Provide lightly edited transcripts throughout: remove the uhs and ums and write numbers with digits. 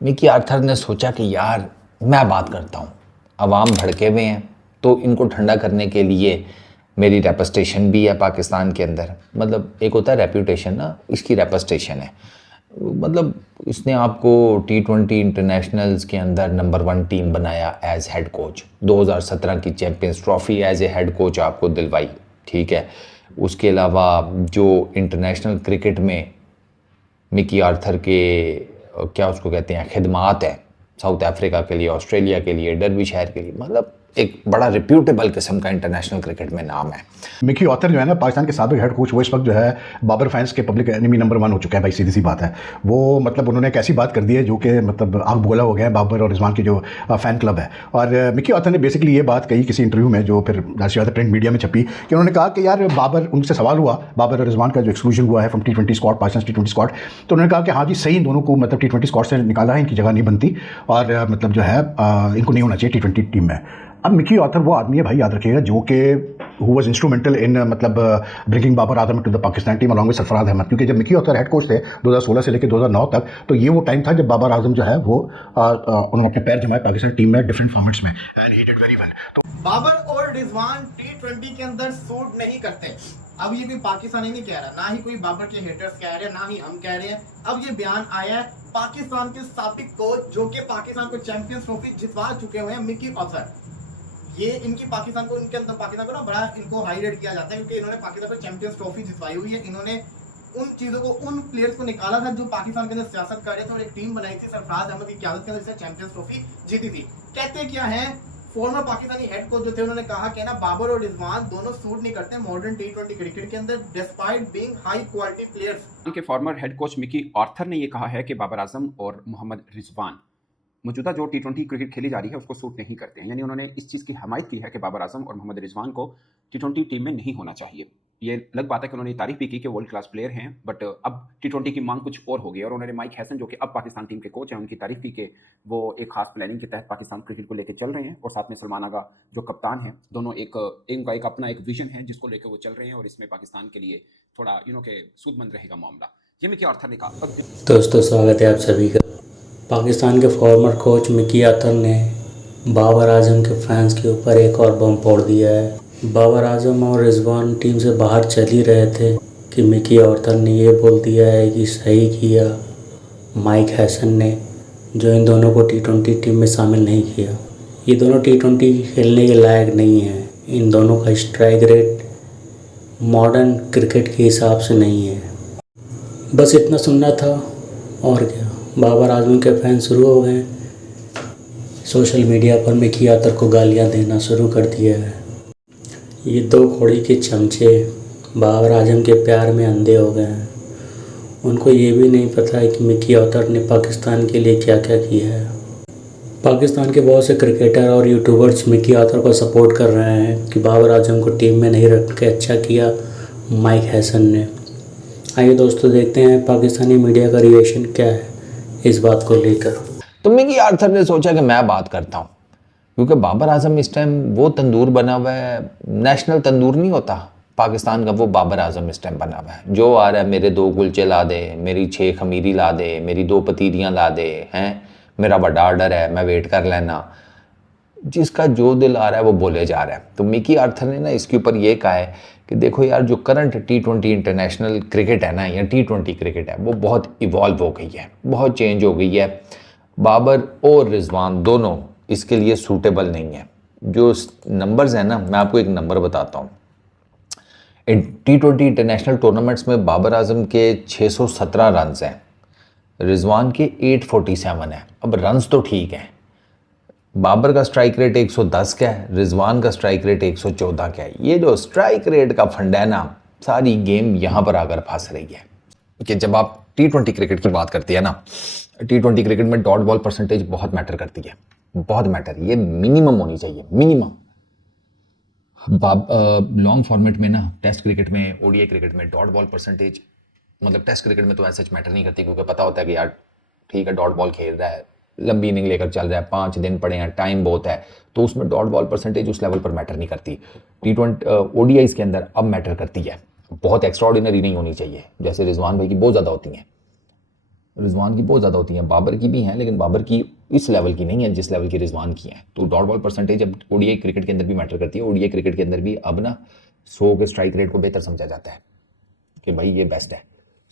Mickey Arthur ने सोचा कि यार मैं बात करता हूँ, अवाम भड़के हुए हैं तो इनको ठंडा करने के लिए मेरी रेपुटेशन भी है पाकिस्तान के अंदर। मतलब एक होता है रेपुटेशन ना, इसकी रेपुटेशन है। मतलब इसने आपको T20 इंटरनेशनल्स के अंदर नंबर 1 टीम बनाया एज हेड कोच। 2017 की champions trophy as a head coach आपको दिलवाई, ठीक है। उसके अलावा जो इंटरनेशनल क्रिकेट में मिकी आर्थर के क्या उसको कहते हैं खिदमात है, साउथ अफ्रीका के लिए, ऑस्ट्रेलिया के लिए, डर्बी शहर के लिए, मतलब एक बड़ा रिप्यूटेबल किस्म का इंटरनेशनल क्रिकेट में नाम है। मिकी आर्थर जो है ना, पाकिस्तान के साबिक हेड कोच, वो इस वक्त जो है बाबर फैंस के पब्लिक एनिमी नंबर 1 हो चुका है भाई, सीधी सी बात है। वो मतलब उन्होंने एक ऐसी बात कर दी है जो कि मतलब आग बोला हो गया है बाबर और रिजवान की जो फ़ैन क्लब है। और मिकी आर्थर ने बेसिकली ये बात कही किसी इंटरव्यू में जो फिर ज़्यादा प्रिंट मीडिया में छपी, कि उन्होंने कहा कि यार बाबर, उनसे सवाल हुआ बाबर और रिजवान का जो एक्सक्लूजन हुआ है from T20 squad, Pakistan T20 squad, तो उन्होंने कहा कि हाँ जी सही, इन दोनों को मतलब T20 स्क्वाड से निकाला है, इनकी जगह नहीं बनती और मतलब जो है इनको नहीं होना चाहिए T20 टीम में। अब मिकी आर्थर वो आदमी है भाई, याद रखिएगा, जो कि हु वाज इंस्ट्रूमेंटल इन मतलब bringing Babar Azam to the Pakistan team along with Sarfaraz Ahmed. क्योंकि जब मिकी आर्थर हेड कोच थे 2016 से लेकर 2009 तक, तो ये वो टाइम था जब बाबर आजम जो है वो उन्होंने अपने पैर जमाए पाकिस्तान टीम में डिफरेंट फॉर्मेट्स में, and he did very well. तो बाबर और रिजवान T20 के अंदर सूट नहीं करते। अब ये कोई पाकिस्तानी नहीं कह रहा, ना ही कोई बाबर के हेटर्स कह रहे हैं, ना ही हम कह रहे हैं। अब ये बयान आया है पाकिस्तान के साबिक कोच जो कि पाकिस्तान को चैंपियंस ट्रॉफी जितवा चुके हुए हैं, मिकी आर्थर। ये इनकी पाकिस्तान को, इनके अंदर पाकिस्तान को ना बड़ा इनको हाई रेट किया जाता है, क्योंकि इन्होंने पाकिस्तान को चैंपियंस ट्रॉफी जितवाई हुई है। इन्होंने उन चीजों को, उन प्लेयर्स को निकाला था जो पाकिस्तान के अंदर सियासत कर रहे थे, और एक टीम बनाई थी सरफराज अहमद की क़यादत के अंदर, जिसने चैंपियंस ट्रॉफी जीती थी। कहते क्या है, फॉर्मर पाकिस्तानी हेड कोच जो थे, उन्होंने कहा कि ना बाबर और रिजवान दोनों सूट नहीं करते मॉडर्न T20 क्रिकेट के अंदर, despite being high quality players. उनके former head coach Mickey Arthur ने यह कहा है कि बाबर आजम और मोहम्मद रिजवान मौजूदा जो T20 क्रिकेट खेली जा रही है उसको सूट नहीं करते हैं। यानी उन्होंने इस चीज़ की हमायत की है कि बाबर आजम और मोहम्मद रिजवान को T20 टीम में नहीं होना चाहिए। ये अलग बात है कि उन्होंने तारीफ भी की कि वर्ल्ड क्लास प्लेयर हैं, बट अब T20 की मांग कुछ और हो गई। और उन्होंने माइक हैसन जो कि अब पाकिस्तान टीम के कोच हैं, उनकी तारीफ की कि वो एक खास प्लानिंग के तहत पाकिस्तान क्रिकेट को लेकर चल रहे हैं, और साथ में सलमान आगा जो कप्तान हैं, दोनों इनका एक अपना एक विजन है जिसको लेकर वो चल रहे हैं, और इसमें पाकिस्तान के लिए थोड़ा के सूदमंद रहेगा मामला। ये मिकी आर्थर ने कहा। दोस्तों स्वागत है आप सभी का। पाकिस्तान के फॉर्मर कोच मिकी आर्थर ने बाबर आजम के फैंस के ऊपर एक और बम फोड़ दिया है। बाबर आजम और रिजवान टीम से बाहर चल ही रहे थे कि मिकी आर्थर ने ये बोल दिया है कि सही किया माइक हैसन ने, जो इन दोनों को T20 टीम में शामिल नहीं किया। ये दोनों T20 खेलने के लायक नहीं हैं। इन दोनों का स्ट्राइक रेट मॉडर्न क्रिकेट के हिसाब से नहीं है। बस इतना सुनना था और क्या। बाबर आजम के फैन शुरू हो गए, सोशल मीडिया पर मिकी आर्थर को गालियां देना शुरू कर दिया है। ये दो घोड़ी के चमचे बाबर आजम के प्यार में अंधे हो गए हैं। उनको ये भी नहीं पता है कि मिकी आर्थर ने पाकिस्तान के लिए क्या क्या किया है। पाकिस्तान के बहुत से क्रिकेटर और यूट्यूबर्स मिकी आर्थर को सपोर्ट कर रहे हैं कि बाबर आजम को टीम में नहीं रख के अच्छा किया माइक हैसन ने। आइए दोस्तों देखते हैं पाकिस्तानी मीडिया का रिएक्शन क्या है इस बात को लेकर। तो मिकी आर्थर ने सोचा कि मैं बात करता हूँ, क्योंकि बाबर आजम इस टाइम वो तंदूर बना हुआ है, नेशनल तंदूर नहीं होता पाकिस्तान का, वो बाबर आजम इस टाइम बना हुआ है। जो आ रहा है, मेरे 2 कुलचे ला दे, मेरी 6 खमीरी ला दे, मेरी 2 पतीरियाँ ला दे, हैं मेरा बड़ा ऑर्डर है, मैं वेट कर लेना। जिसका जो दिल आ रहा है वो बोले जा रहा है। तो मिकी आर्थर ने ना इसके ऊपर ये कहा है कि देखो यार, जो करंट T20 इंटरनेशनल क्रिकेट है ना, या T20 क्रिकेट है, वो बहुत इवॉल्व हो गई है, बहुत चेंज हो गई है। बाबर और रिजवान दोनों इसके लिए सूटेबल नहीं है। जो नंबर्स हैं ना, मैं आपको एक नंबर बताता हूँ। T20 इंटरनेशनल टूर्नामेंट्स में बाबर आजम के 617 रन्स हैं, रिजवान के 847 है। अब रन्स तो ठीक है, बाबर का स्ट्राइक रेट 110 का है, रिजवान का स्ट्राइक रेट 114 का है। ये जो स्ट्राइक रेट का फंडा है ना, सारी गेम यहाँ पर आकर फंस रही है। कि जब आप T20 क्रिकेट की बात करती है ना, T20 क्रिकेट में डॉट बॉल परसेंटेज बहुत मैटर करती है, बहुत मैटर। ये मिनिमम होनी चाहिए, मिनिमम। लॉन्ग फॉर्मेट में ना, टेस्ट क्रिकेट में, ODI क्रिकेट में डॉट बॉल परसेंटेज, मतलब टेस्ट क्रिकेट में तो ऐसे मैटर नहीं करती, क्योंकि पता होता है कि यार ठीक है डॉट बॉल खेल रहा है, लंबी इनिंग लेकर चल रहा है, 5 दिन पड़े हैं, टाइम बहुत है, तो उसमें डॉट बॉल परसेंटेज उस लेवल पर मैटर नहीं करती। T20 ODIs के अंदर अब मैटर करती है। बहुत एक्स्ट्राऑर्डिनरी नहीं होनी चाहिए, जैसे रिजवान भाई की बहुत ज़्यादा होती हैं। रिजवान की बहुत ज़्यादा होती हैं, बाबर की भी हैं, लेकिन बाबर की इस लेवल की नहीं है जिस लेवल की रिजवान की हैं। तो डॉट बॉल परसेंटेज अब ओडीआई क्रिकेट के अंदर भी मैटर करती है। ओडीआई क्रिकेट के अंदर भी अब ना 100 के स्ट्राइक रेट को बेहतर समझा जाता है कि भाई ये बेस्ट है।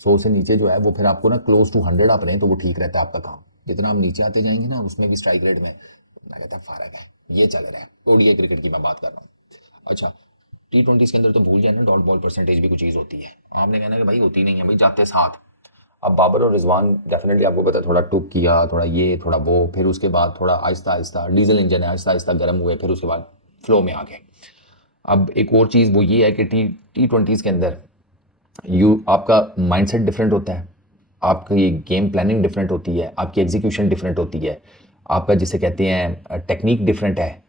100 से नीचे जो है वो फिर आपको ना क्लोज टू 100 आप रहें तो वो ठीक रहता है आपका काम। जितना हम नीचे आते जाएंगे ना उसमें भी स्ट्राइक रेट में मैं कहता फ़र्क है, ये चल रहा है। ओडीआई क्रिकेट की मैं बात कर रहा हूँ। अच्छा, T20 के अंदर तो भूल जाए ना, डॉट बॉल परसेंटेज भी कुछ चीज़ होती है। आपने कहना कि भाई होती नहीं है, भाई जाते साथ। अब बाबर और रिजवान डेफिनेटली आपको पता है थोड़ा टुक किया, थोड़ा ये थोड़ा वो, फिर उसके बाद थोड़ा आहिस्ता आहिस्ता डीजल इंजन है, आहिस्ता आहिस्ता गर्म हुए, फिर उसके बाद फ्लो में आ गए। अब एक और चीज़ वो ये है कि T20 के अंदर आपका माइंडसेट डिफरेंट होता है, आपकी गेम प्लानिंग डिफरेंट होती है, आपकी एग्जीक्यूशन डिफरेंट होती है, आपका जिसे कहते हैं टेक्निक डिफरेंट है।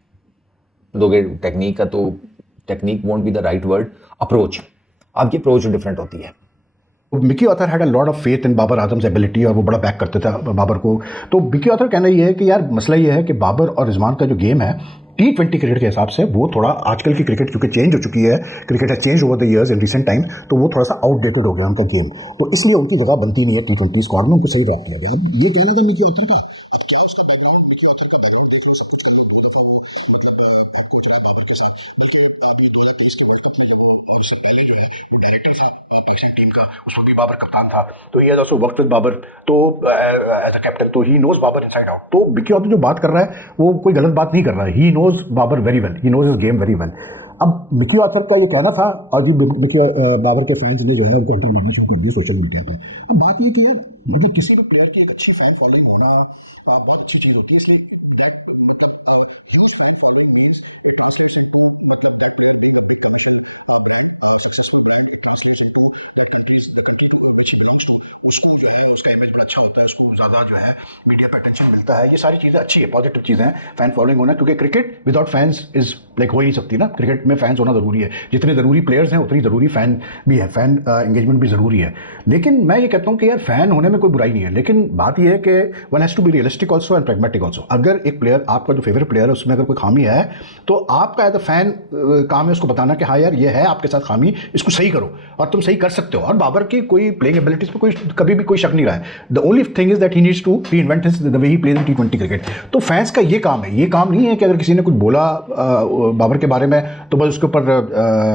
दोगे टेक्निक का तो technique won't be the right word, approach, आपकी अप्रोच डिफरेंट होती है। Mickey Arthur had a lot of faith in Babar Azam's ability और वो बड़ा बैक करते थे बाबर को। तो मिकी ऑथर कहना ये है कि यार मसला ये है कि बाबर और रिजवान का जो गेम है T20 क्रिकेट के हिसाब से वो थोड़ा आजकल की क्रिकेट चूंकि चेंज हो चुकी है, क्रिकेट है change over the years in recent time, तो वो थोड़ा सा आउटडेटेड हो गया उनका गेम, तो इसलिए उनकी जगह बनती नहीं है T20 स्क्वाड में, उनको सही ड्रॉप किया गया। अब ये कहना था मिकी ऑथर का, अब क्या उसका बैकग्राउंड, मिकी ऑथर का बैकग्राउंड देख लो, सब कुछ का एक दफा वो मतलब आपको जो है बाबर के साथ, बल्कि आप 2023 के वर्ल्ड कप हमारे से पहले जो है डायरेक्टर है पाकिस्तान टीम का, उसमें भी बाबर कप्तान था, तो ये ऑल्सो वर्कड विद बाबर, तो एज अ कैप्टन, तो he knows Babar inside out. तो मिकी ऑथर जो बात कर रहा है वो कोई गलत बात नहीं कर रहा है, he knows Babar very well, he knows his game very well. अब मिकी ऑथर का ये कहना था और जी बाबर के फैंस ने जो है उनको हटा लाना शुरू कर दिया सोशल मीडिया पे। अब बात ये कि यार मतलब किसी भी प्लेयर की एक अच्छी फैन फॉलोइंग होना बहुत अच्छी चीज़ होती है, इसलिए मतलब huge fan following means it translates into मतलब that player being a big commercial brand, successful brand, it translates into that country to which belongs to, उसको जो है उसका इमेज बड़ा अच्छा होता है, उसको ज़्यादा जो है मीडिया पे अटेंशन मिलता है। ये सारी चीज़ें अच्छी है, पॉजिटिव चीज़ें हैं फैन फॉलोइंग होना, क्योंकि cricket without fans is like हो ही नहीं सकती ना। क्रिकेट में फैंस होना ज़रूरी है, जितने ज़रूरी प्लेयर्स हैं उतनी ज़रूरी फैन भी है, फैन एंगेजमेंट भी ज़रूरी है। लेकिन मैं ये कहता हूँ कि यार फैन होने में कोई बुराई नहीं है, लेकिन बात यह है कि one has to be realistic also and pragmatic also. अगर एक प्लेयर आपका जो फेवरेट प्लेयर है उसमें अगर कोई खामी है तो आपका एज अ फैन काम है उसको बताना कि हाँ यार ये है आपके साथ खामी, इसको सही करो, और तुम सही कर सकते हो। और बाबर की कोई प्लेइंग एबिलिटीज पे कोई कभी भी कोई शक नहीं रहा है। The only thing is that he needs to reinvent the way he plays in T20 cricket. तो फैंस का ये काम है, ये काम नहीं है कि अगर किसी ने कुछ बोला बाबर के बारे में तो बस उसके ऊपर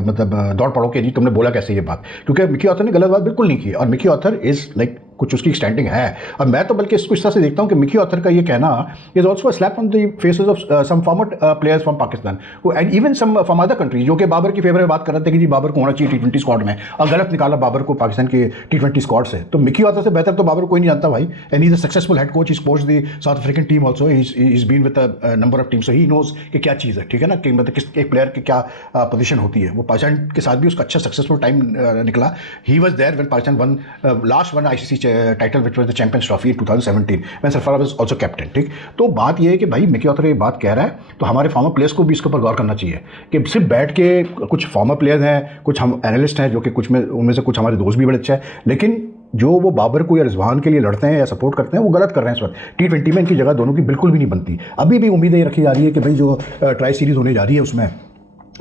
मतलब दौड़ पड़ो कि जी तुमने बोला कैसे ये बात, क्योंकि मिकी ऑथर ने गलत बात बिल्कुल नहीं की और मिकी ऑथर इज लाइक कुछ उसकी स्टैंडिंग है। और मैं तो बल्कि इसको इस तरह से देखता हूँ कि मिकी ऑथर का ये कहना is also a slap on the faces of some former players from Pakistan and even some from other countries, जो कि बाबर की फेवर में बात कर रहे थे कि जी बाबर को होना चाहिए T20 स्क्वाड में, और गलत निकाला बाबर को पाकिस्तान के T20 स्क्वाड से। तो मिकी ऑथर से बेहतर तो बाबर कोई नहीं जानता भाई, and he is a successful head coach, he coached the South African team also, he is been with a number of teams, so he knows कि क्या चीज़ है, ठीक है ना, कि मतलब किस एक प्लेयर की क्या पोजीशन होती है। वो पाकिस्तान के साथ भी उसका अच्छा सक्सेसफुल टाइम निकला। He was there when Pakistan won last one ICC title which was the champions trophy in 2017 when Sarfaraz was also captain, ठीक। तो बात यह है कि भाई मिकी ऑथर ये बात कह रहा है तो हमारे फॉर्मर प्लेयर्स को भी इसके ऊपर गौर करना चाहिए कि सिर्फ बैठ के कुछ फॉर्मर प्लेयर्स हैं, कुछ हम एनालिस्ट हैं जो कि कुछ में उनमें से कुछ हमारे दोस्त भी बड़े अच्छे हैं, लेकिन जो वो बाबर को या रिजवान के लिए लड़ते हैं या सपोर्ट करते हैं वो गलत कर रहे हैं इस वक्त। T20 में इनकी जगह दोनों की बिल्कुल भी नहीं बनती। अभी भी उम्मीदें ये रखी जा रही है कि भाई जो ट्राई सीरीज़ होने जा रही है उसमें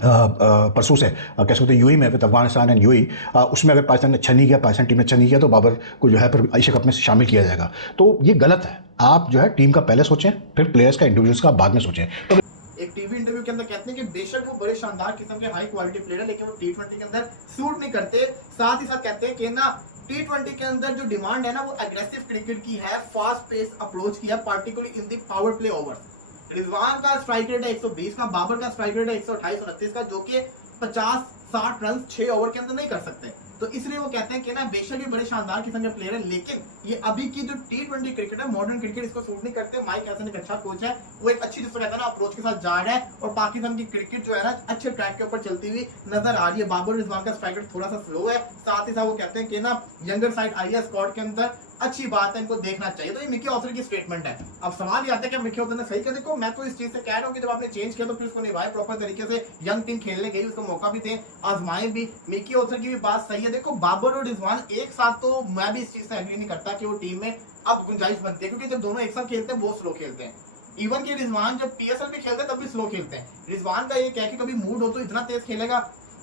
परसों से कैसे होते हैं यूएई में विद अफगानिस्तान एंड यूएई, उसमें अगर पाकिस्तान ने अच्छा नहीं किया, पाकिस्तान टीम ने अच्छा नहीं किया तो बाबर को जो है फिर एशिया कप में शामिल किया जाएगा। तो ये गलत है। आप जो है टीम का पहले सोचें, फिर प्लेयर्स का इंडिविजुअल्स का बाद में सोचें। तो एक टीवी इंटरव्यू के अंदर कहते हैं कि बेशक वो बड़े शानदार किस्म के हाई क्वालिटी प्लेयर है लेकिन वो T20 के अंदर सूट नहीं करते। साथ ही साथ कहते हैं कि ना T20 के अंदर जो डिमांड है ना वो एग्रेसिव क्रिकेट की है, फास्ट पेस अप्रोच की है, particularly in the power play overs. Rizwan का स्ट्राइक रेट है 120 का, बाबर का स्ट्राइक रेट है 128-129 का, जो कि 50-60 रन 6 ओवर के अंदर नहीं कर सकते। तो इसलिए वो कहते हैं कि ना बेशक ही बड़े शानदार किस्म के प्लेयर है लेकिन ये अभी की जो T20 क्रिकेट है, मॉडर्न क्रिकेट, इसको सूट नहीं करते। माइक हैसन एक अच्छा कोच है, वो एक अच्छी जिसको कहता है ना अप्रोच के साथ जा रहा है और पाकिस्तान की क्रिकेट जो है ना अच्छे ट्रैक के ऊपर चलती हुई नजर आ रही है। बाबर रिजवान का स्ट्राइक रेट थोड़ा सा स्लो है। साथ ही साथ वो कहते हैं कि ना यंगर साइड आई है स्क्वाड के अंदर, अच्छी बात है, इनको देखना चाहिए। तो ये मिकी ऑथर की स्टेटमेंट है। अब सवाल ये आता है कि मिकी ऑथर ने सही किया। देखो मैं तो इस चीज से कह रहा हूँ कि जब आपने चेंज किया तो फिर उसको निभाए प्रॉपर तरीके से, यंग टीम खेलने गई, उसको मौका भी दें, आजमाए भी। मिकी ऑथर की भी बात सही है। देखो बाबर और रिजवान एक साथ, तो मैं भी इस चीज से एग्री नहीं करता कि वो टीम में अब गुंजाइश बनती है, क्योंकि जब दोनों एक साथ खेलते हैं वो स्लो खेलते हैं। इवन कि रिजवान जब PSL पे खेलते हैं तब भी स्लो खेलते हैं। रिजवान का ये क्या है कि कभी मूड हो तो इतना तेज खेलेगा,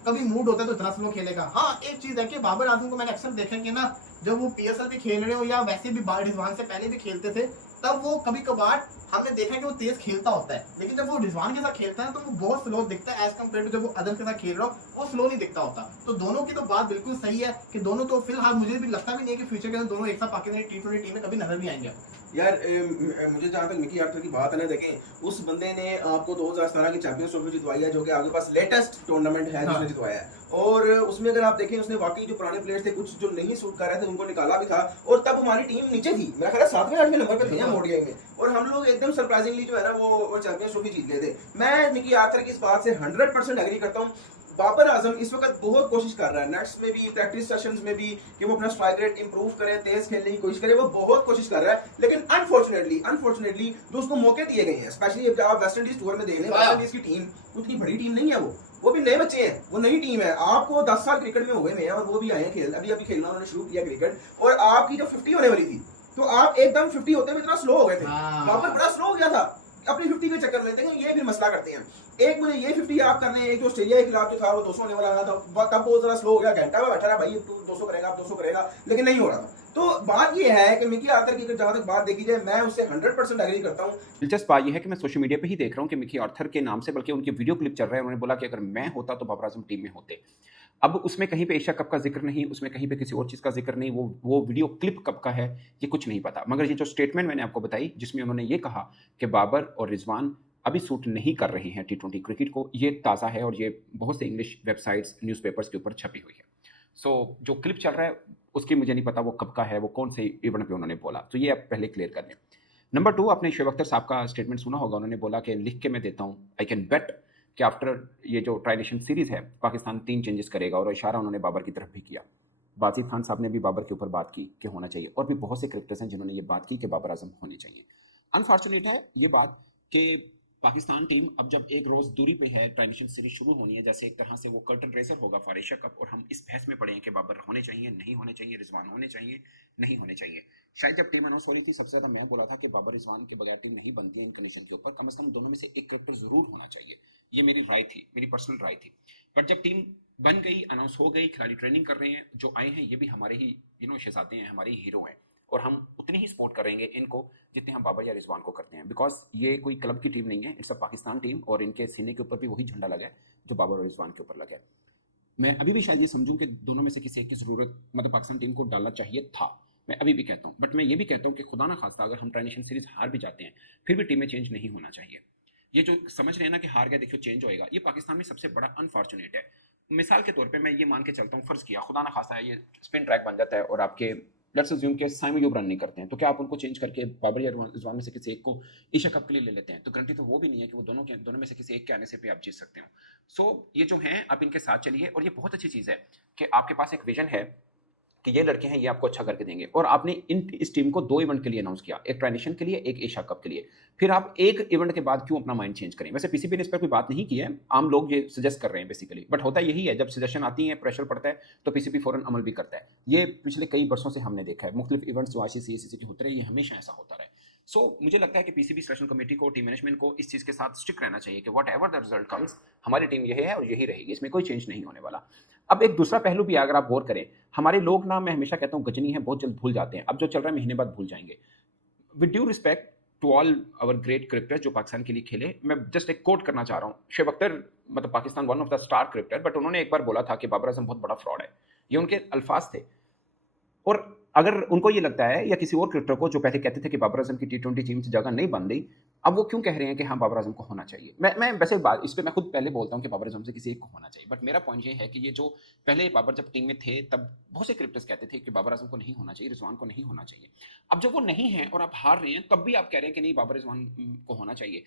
कभी मूड होता है तो इतना स्लो खेलेगा। हाँ एक चीज है कि बाबर आजम को मैंने अक्सर देखा कि ना जब वो PSL भी खेल रहे हो या वैसे भी रिजवान से पहले भी खेलते थे, तब वो कभी कभार हमने देखा है कि वो तेज खेलता होता है, लेकिन जब वो रिजवान के साथ खेलता है तो वो बहुत स्लो दिखता है एज कम्पेयर टू जब वो अदर के साथ खेल रहा हो, वो स्लो नहीं दिखता होता। तो दोनों की तो बात बिल्कुल सही है कि दोनों तो फिलहाल मुझे भी लगता भी नहीं है कि फ्यूचर के अंदर दोनों एक साथ पाकिस्तानी T20 टीम में कभी नजर भी आएंगे। यार मुझे जहाँ तक मिकी आर्थर की बात है ना, देखें उस बंदे ने आपको 2017 की चैंपियंस ट्रॉफी जितवाई है, जो कि आपके पास लेटेस्ट टूर्नामेंट है जिसने जितवाया है। और उसमें अगर आप देखें, उसने वाकई जो पुराने प्लेयर्स थे, कुछ जो नहीं सूट कर रहे थे, उनको निकाला भी था। और तब हमारी टीम नीचे थी, मेरा ख्याल है 7वें 8वें नंबर पे थे हम ओडीआई में, और हम लोग एकदम सरप्राइजिंगली जो है ना वो चैंपियंस ट्रॉफी जीत गए थे। मैं मिकी आर्थर की इस बात से 100% एग्री करता हूँ। बाबर आजम इस वक्त बहुत कोशिश कर रहा है, नेट्स में भी, प्रैक्टिस सेशंस में भी, कि वो अपना स्ट्राइक रेट इंप्रूव करे, तेज खेलने की कोशिश करे, वो बहुत कोशिश कर रहा है। लेकिन अनफॉर्चुनेटली जो उसको मौके दिए गए हैं, स्पेशली जब आप वेस्ट इंडीज टूर में देख लें, वेस्ट इंडीज की टीम उतनी बड़ी टीम नहीं है, वो भी नए बच्चे हैं, वो नई टीम है। आपको 10 साल क्रिकेट में हो गए हैं और वो भी आए हैं खेल, अभी खेलना उन्होंने शुरू किया क्रिकेट, और आपकी जब 50 होने वाली थी तो आप एकदम 50 होते हुए इतना स्लो हो गए थे। बाबर बड़ा स्लो हो गया था अपनी 50 के चक्कर में। देखें ये फिर मसला करते हैं, एक मुझे ये 50 आप करने हैं, एक जो ऑस्ट्रेलिया के खिलाफ जो था वो 200 होने वाला था, तब वो जरा स्लो हो गया, घंटा में बैठा रहा भाई, तू 200 करेगा, आप 200 करेगा, लेकिन नहीं हो रहा था। तो बात ये है कि मिकी आर्थर की जहां तक बात देखी जाए, मैं उससे 100% एग्री करता हूं। दिलचस्प बात यह है कि मैं सोशल मीडिया पे ही देख रहा हूँ कि मिकी आर्थर के नाम से बल्कि उनके वीडियो क्लिप चल रहे हैं। उन्होंने बोला कि अगर मैं होता तो बाबर आजम टीम में होते। अब उसमें कहीं पे एशिया कप का जिक्र नहीं, उसमें कहीं पे किसी और चीज़ का जिक्र नहीं, वो वीडियो क्लिप कब का है ये कुछ नहीं पता। मगर ये जो स्टेटमेंट मैंने आपको बताई जिसमें उन्होंने ये कहा कि बाबर और रिजवान अभी सूट नहीं कर रहे हैं T20 क्रिकेट को, ये ताज़ा है और ये बहुत से इंग्लिश वेबसाइट्स, न्यूज़पेपर्स के ऊपर छपी हुई है। सो जो क्लिप चल रहा है उसकी मुझे नहीं पता वो कब का है, वो कौन से इवेंट पे उन्होंने बोला, तो ये आप पहले क्लियर कर लें। नंबर 2, आपने शोएब अख्तर साहब का स्टेटमेंट सुना होगा। उन्होंने बोला कि लिख के मैं देता हूँ, आई कैन बेट कि आफ्टर ये जो ट्राई नेशन सीरीज़ है पाकिस्तान 3 चेंजेस करेगा, और इशारा उन्होंने बाबर की तरफ भी किया। बाजिद खान साहब ने भी बाबर के ऊपर बात की कि होना चाहिए, और भी बहुत से क्रिकेटर्स हैं जिन्होंने ये बात की कि बाबर आजम होने चाहिए। अनफॉर्चुनेट है ये बात कि पाकिस्तान टीम अब जब एक रोज़ दूरी पे है, ट्राई नेशन सीरीज शुरू होनी है, जैसे एक तरह से वो कर्टन रेजर होगा फॉर एशिया कप, और हम इस बहस में पड़े हैं कि बाबर होने चाहिए, नहीं होने चाहिए, रिजवान होने चाहिए, नहीं होने चाहिए। शायद जब टीम अनाउंस हो रही थी सबसे ज़्यादा मैं बोला था कि बाबर रिजवान के बगैर टीम नहीं बनती है इन कंडीशन के ऊपर, कम से कम दोनों में से एक क्रिकेटर जरूर होना चाहिए। ये मेरी राय थी, मेरी पर्सनल राय थी। बट जब टीम बन गई, अनाउंस हो गई, खिलाड़ी ट्रेनिंग कर रहे हैं, जो आए हैं ये भी हमारे ही शहजादे हैं, हमारे ही हीरो हैं, और हम उतनी ही सपोर्ट करेंगे इनको जितने हम बाबर या रिजवान को करते हैं, बिकॉज ये कोई क्लब की टीम नहीं है, इट्स अ पाकिस्तान टीम, और इनके सीने के ऊपर भी वही झंडा लगा है जो बाबर और रिजवान के ऊपर लगा है। मैं अभी भी शायद ये समझूं कि दोनों में से किसी एक की ज़रूरत पाकिस्तान टीम को डालना चाहिए था, मैं अभी भी कहता हूँ। बट मैं ये भी कहता हूँ कि खुदा ना खास्ता अगर हम ट्राई नेशन सीरीज हार भी जाते हैं फिर भी टीम में चेंज नहीं होना चाहिए। ये जो समझ रहे हैं ना कि हार गया देखियो चेंज होएगा, ये पाकिस्तान में सबसे बड़ा अनफॉर्चुनेट है। मिसाल के तौर पे मैं ये मान के चलता हूँ, फर्ज किया खुदा ना खास्ता ये स्पिन ट्रैक बन जाता है और आपके लेट्स अज्यूम के साइम अयूब रन नहीं करते हैं, तो क्या आप उनको चेंज करके बाबर या रिजवान में से किसी एक को एशिया कप के लिए ले लेते हैं? तो गारंटी तो वो भी नहीं है कि वो दोनों में से किसी एक के आने से भी आप जीत सकते हो। सो ये जो हैं आप इनके साथ चलिए, और ये बहुत अच्छी चीज़ है कि आपके पास एक विजन है कि ये लड़के हैं, ये आपको अच्छा करके देंगे, और आपने इस टीम को 2 इवेंट के लिए अनाउंस किया, एक ट्राई नेशन के लिए, एक एशिया कप के लिए। फिर आप एक इवेंट के बाद क्यों अपना माइंड चेंज करें? वैसे पीसीबी ने इस पर कोई बात नहीं की है, आम लोग ये सजेस्ट कर रहे हैं बेसिकली, बट होता यही है जब सजेशन आती है, प्रेशर पड़ता है, तो पीसीबी फौरन अमल भी करता है। ये पिछले कई वर्षों से हमने देखा है, मुख्तलिफ इवेंट्स जो आईसीसी एसीसी होते रहे, ये हमेशा ऐसा होता रहा। सो मुझे लगता है कि पीसीबी सेलेक्शन कमेटी को, टीम मैनेजमेंट को इस चीज़ के साथ स्टिक रहना चाहिए कि what ever the result comes, हमारी टीम यही है और यही रहेगी, इसमें कोई चेंज नहीं होने वाला। अब एक दूसरा पहलू भी अगर आप गौर करें, हमारे लोग ना, मैं हमेशा कहता हूँ गजनी है, बहुत जल्द भूल जाते हैं। अब जो चल रहा है महीने बाद भूल जाएंगे। With due respect to all our great cricketers जो पाकिस्तान के लिए खेले, मैं जस्ट एक कोट करना चाह रहा हूँ। Shoaib Akhtar Pakistan one of the star cricketer, but उन्होंने एक बार बोला था कि बाबर आजम बहुत बड़ा फ्रॉड है, ये उनके अल्फाज थे। और अगर उनको ये लगता है, या किसी और क्रिकेटर को जो पहले कहते थे कि बाबर आजम की T20 टीम से जगह नहीं बन गई, अब वो क्यों कह रहे हैं कि हाँ बाबर आजम को होना चाहिए? मैं वैसे बात इस पर मैं खुद पहले बोलता हूँ कि बाबर आजम से किसी एक को होना चाहिए, बट मेरा पॉइंट ये है कि ये जो पहले बाबर जब टीम में थे तब बहुत से क्रिकेटर्स कहते थे कि बाबर आजम को नहीं होना चाहिए, रिजवान को नहीं होना चाहिए। अब जब वो नहीं है और आप हार रहे हैं, तब भी आप कह रहे हैं कि नहीं बाबर रिजवान को होना चाहिए।